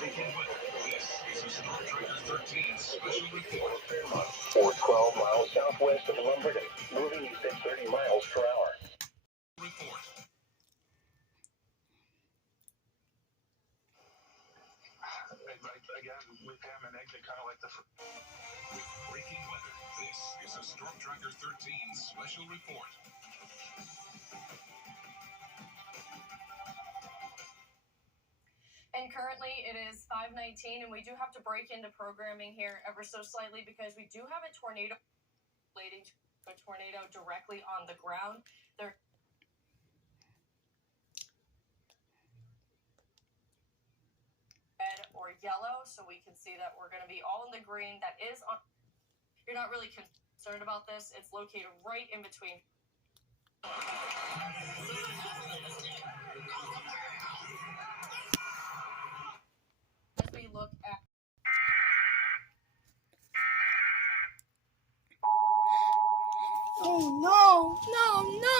Breaking weather. This is a Storm Tracker 13 special report. 412 miles southwest of Lumberton, moving east at 30 miles per hour. Report. Again, with ham and egg, they kind of like the... With breaking weather, this is a Storm Tracker 13 special report. And currently it is 5:19, and we do have to break into programming here ever so slightly because we do have a tornado relating to a tornado directly on the ground. There red or yellow, so we can see that we're going to be all in the green. That is on. You're not really concerned about this. It's located right in between. As we look at Oh no, no, no.